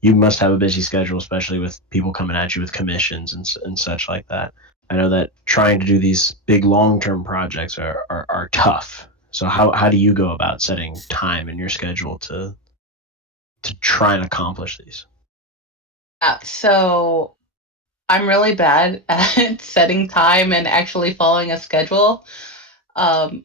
you must have a busy schedule, especially with people coming at you with commissions and such like that. I know that trying to do these big long term projects are tough. So how do you go about setting time in your schedule to try and accomplish these? So I'm really bad at setting time and actually following a schedule. Um,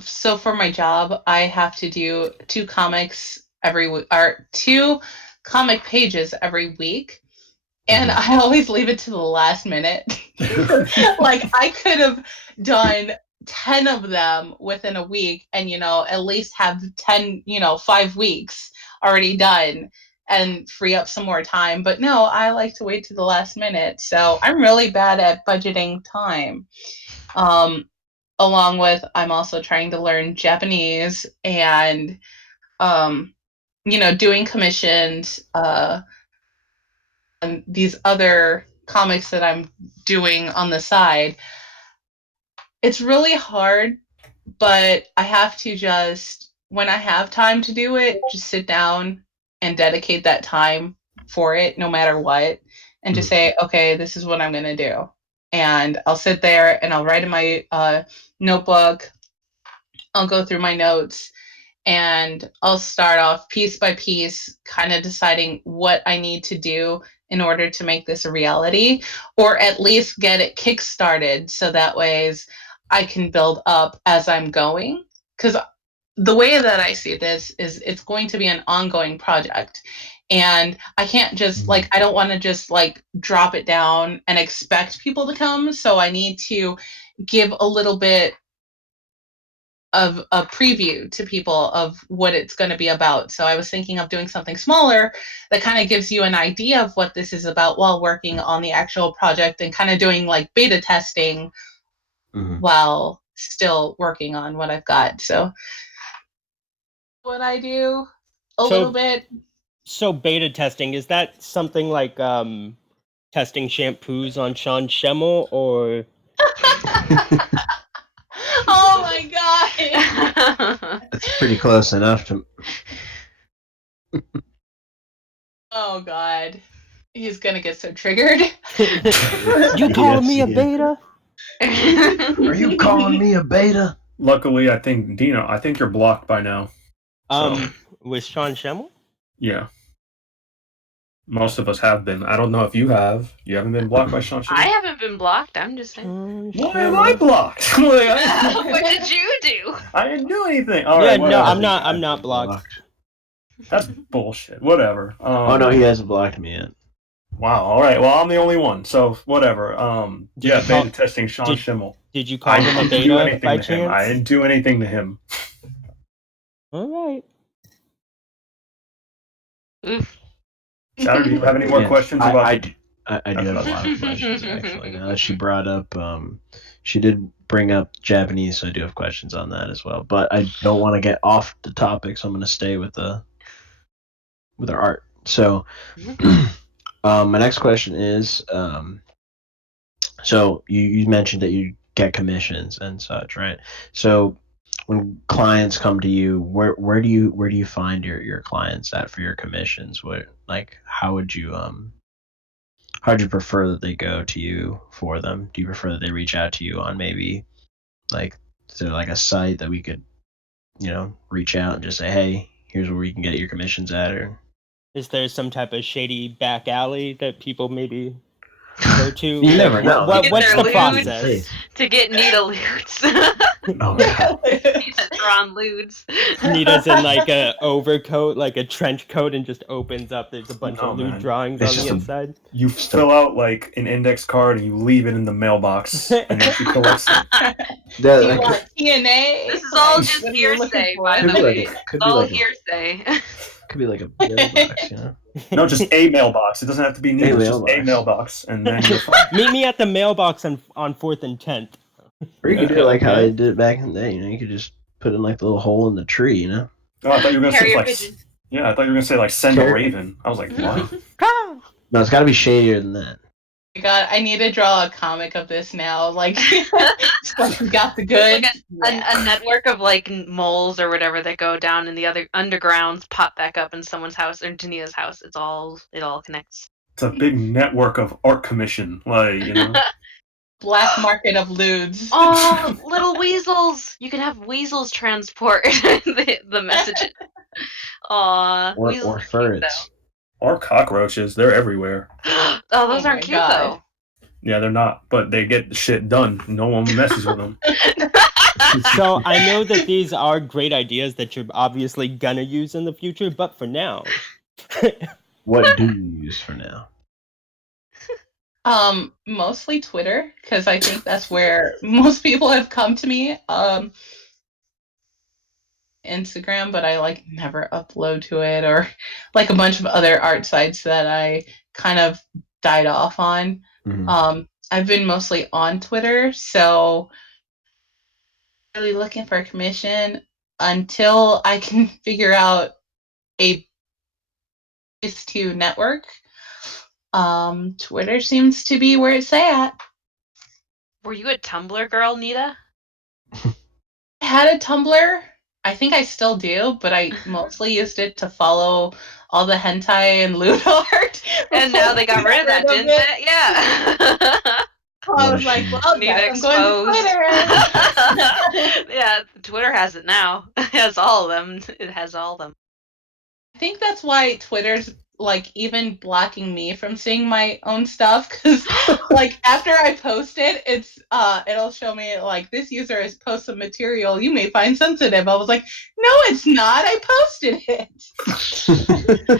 So for my job, I have to do 2 comics every week, or 2 comic pages every week. And I always leave it to the last minute. Like, I could have done 10 of them within a week and, at least have 10, 5 weeks already done and free up some more time. But no, I like to wait to the last minute. So I'm really bad at budgeting time. Um, Along with, I'm also trying to learn Japanese and, doing commissions, and these other comics that I'm doing on the side. It's really hard, but I have to just, when I have time to do it, just sit down and dedicate that time for it, no matter what, and just say, okay, this is what I'm going to do. And I'll sit there and I'll write in my notebook. I'll go through my notes and I'll start off piece by piece, kind of deciding what I need to do in order to make this a reality, or at least get it kickstarted so that ways I can build up as I'm going. Because the way that I see this is it's going to be an ongoing project. And I can't just I don't want to just drop it down and expect people to come. So I need to give a little bit of a preview to people of what it's going to be about. So I was thinking of doing something smaller that kind of gives you an idea of what this is about while working on the actual project and kind of doing beta testing while still working on what I've got. So what I do a little bit. So beta testing, is that something like testing shampoos on Sean Schemmel, or Oh my god. That's pretty close enough to. Oh god. He's gonna get so triggered. You calling me a beta? Are you calling me a beta? Luckily, I think Dino, I think you're blocked by now. With Sean Schemmel? Yeah. Most of us have been. I don't know if you have. You haven't been blocked by Sean Schemmel? I haven't been blocked. I'm just saying. Why am I blocked? What did you do? I didn't do anything. All Yeah, right, no, whatever. I'm not blocked. That's bullshit. Whatever. Oh no, he hasn't blocked me yet. Wow. All right. Well, I'm the only one, so whatever. Yeah, you call- beta testing Sean Schemmel. Did you call him a didn't do beta anything by to him. chance? I didn't do anything to him. All right. Oof. Sarah, do you have any more questions about? I do have a lot of questions actually. Now that she brought up, she did bring up Japanese, so I do have questions on that as well. But I don't want to get off the topic, so I'm going to stay with our art. So, my next question is, so you mentioned that you get commissions and such, right? So when clients come to you, where do you find your clients at for your commissions? How'd you prefer that they go to you for them? Do you prefer that they reach out to you on maybe is there a site that we could reach out and just say, hey, here's where you can get your commissions at? Or is there some type of shady back alley that people maybe go to? You never know. What's the Lewds process? to get Nita lewds? Oh god. Nita drawn lewds. Nita's in a overcoat, a trench coat, and just opens up. There's a bunch No, of lewd man. drawings It's on just the a- inside. You fill out an index card and you leave it in the mailbox, and then she collects it. Do you want TNA? This is all just what are you looking hearsay, for? by Could the be way. could It's be all like hearsay. could be like a mailbox, No, just a mailbox. It doesn't have to be Nita. Just a mailbox. mailbox, and then you're fine. Meet me at the mailbox on 4th and 10th. Or you could do it like how they did it back in the day. You could just put in the little hole in the tree. Oh, I thought you were gonna Carrier say pigeon. yeah, I thought you were gonna say send a Carrier- raven. I was like, what? No, it's got to be shadier than that. God, I need to draw a comic of this now. We got the good. A network of moles or whatever that go down in the other undergrounds, pop back up in someone's house or Dania's house. It all connects. It's a big network of art commission, Black market of lewds. Oh, little weasels! You can have weasels transport the messages. Aw, Or weasels are cute, ferrets. Or cockroaches. They're everywhere. though. Oh, those Oh aren't my cute God. Yeah, they're not, but they get the shit done. No one messes with them. though. So I know that these are great ideas that you're obviously gonna use in the future, but for now, What do you use for now? Mostly Twitter, because I think that's where most people have come to me. Instagram, but I like never upload to it, or like a bunch of other art sites that I kind of died off on. I've been mostly on Twitter, so really looking for a commission until I can figure out a place to network. Twitter seems to be where it's at. Were you a Tumblr girl, Nita? I had a Tumblr. I think I still do, but I mostly used it to follow all the hentai and lewd art. And now they got rid of that, didn't they? Yeah. So I was like, well, Nita guess I'm going to exposed. Twitter. Yeah, Twitter has it now. It has all of them. It has all of them. I think that's why Twitter's like even blocking me from seeing my own stuff, because like after I post it, it'll show me like this user has posted material you may find sensitive. I was like, no, it's not. I posted it.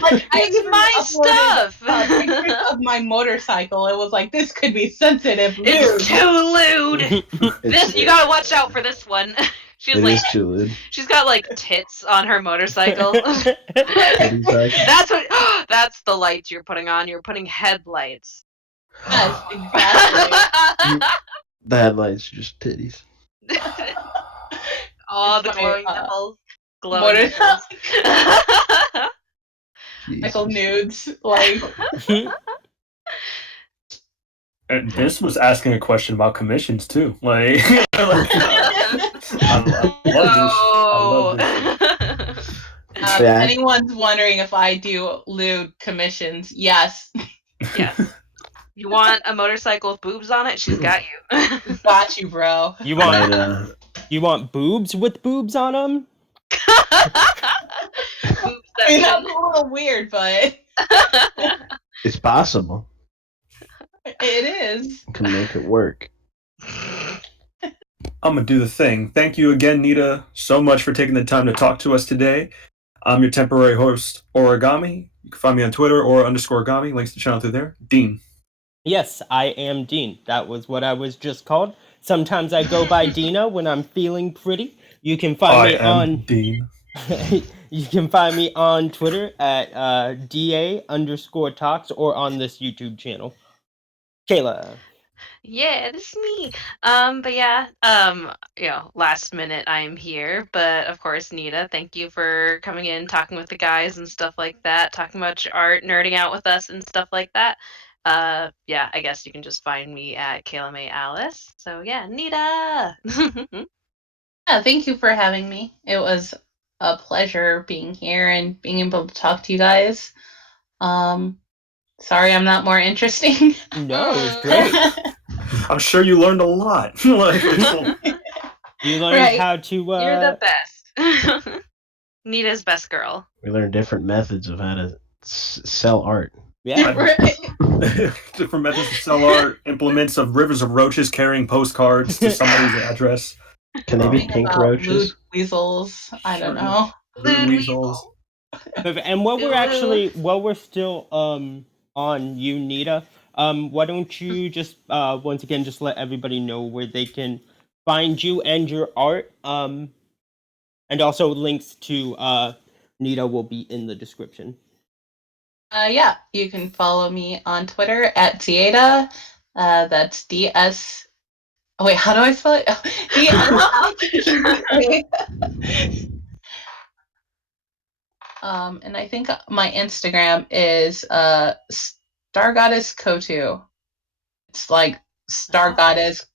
Like, It's my stuff. Pictures of my motorcycle. It was like, this could be sensitive. Lewd. It's too lewd. This you gotta watch out for this one. She's It like, is too lewd. she's got like tits on her motorcycle. Exactly. That's what. That's the lights you're putting on. You're putting headlights. Yes, exactly. The headlights are just titties. Oh, It's the funny, glowing nipples. Glowing motorcycle nipples. Jesus. nudes. Like, And this was asking a question about commissions too. Like, I love this. if Yeah. anyone's wondering if I do lewd commissions, yes, Yes. You want a motorcycle with boobs on it? She's got you. got you, bro. you Right, want you want boobs with boobs on them? Boobs I mean, that that's a little weird, but it's possible. it is. You can make it work. I'm gonna do the thing. Thank you again, Nita, so much for taking the time to talk to us today. I'm your temporary host, Origami. You can find me on Twitter or _Origami. Links to the channel through there. Dean. Yes, I am Dean. That was what I was just called. Sometimes I go by Dina when I'm feeling pretty. You can find me on Dean. you can find me on Twitter at DA_talks or on this YouTube channel. Kayla. Yeah, this is me. But yeah, last minute I'm here. But of course, Nita, thank you for coming in, talking with the guys and stuff like that, talking about your art, nerding out with us and stuff like that. Yeah, I guess you can just find me at Kayla May Alice. So yeah, Nita. Yeah, thank you for having me. It was a pleasure being here and being able to talk to you guys. Sorry I'm not more interesting. No, it was great. I'm sure you learned a lot. Like, You learned Right. how to You're the best. Nita's best girl. We learned different methods of how to sell art. yeah. Right. different methods to sell art, implements of rivers of roaches carrying postcards to somebody's address. Can they be Something pink about roaches? lewd weasels. I don't know. Blue weasels. And while we're still on you, Nita, why don't you just once again just let everybody know where they can find you and your art, and also links to Nita will be in the description. Yeah, you can follow me on Twitter at Dieta. That's DS. Oh, wait, how do I spell it? DS. And I think my Instagram is Star Goddess Kotu. It's like Star Goddess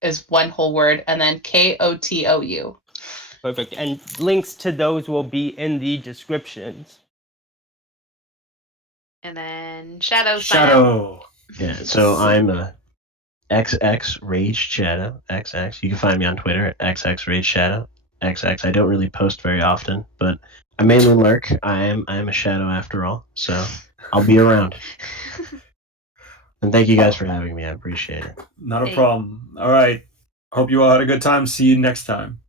is one whole word, and then KOTOU. Perfect. And links to those will be in the descriptions. And then Shadow. Shadow. Yeah, so I'm a XX Rage Shadow. XX. You can find me on Twitter at XX Rage Shadow. XX. I don't really post very often, but I mainly lurk. I am a shadow after all, so I'll be around. And thank you guys for having me. I appreciate it. Not a problem. All right. Hope you all had a good time. See you next time.